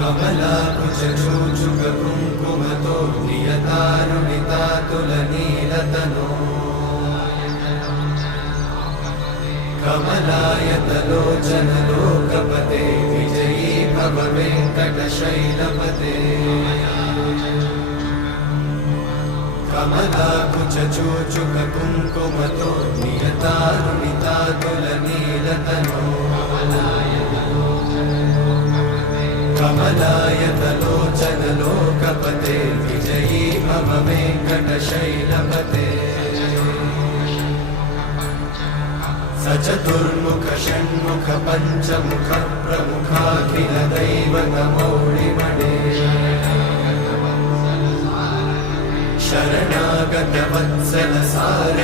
कमलाकुचूचुककुङ्कुमतो नियतारुणितातुलनीलतनो कमलायतलोचनलोकपते विजयी भव वेङ्कटशैलपते कमलाकुचूचुककुङ्कुमतो नियतारुणितातुलनीलतनो कमलायतलोचनलोकपते विजयी भव वेङ्कटशैलपते सचतुर्मुख षण्मुख पञ्चमुख प्रमुखाखिलदैवतमौलिमणे शरणागतवत्सल सार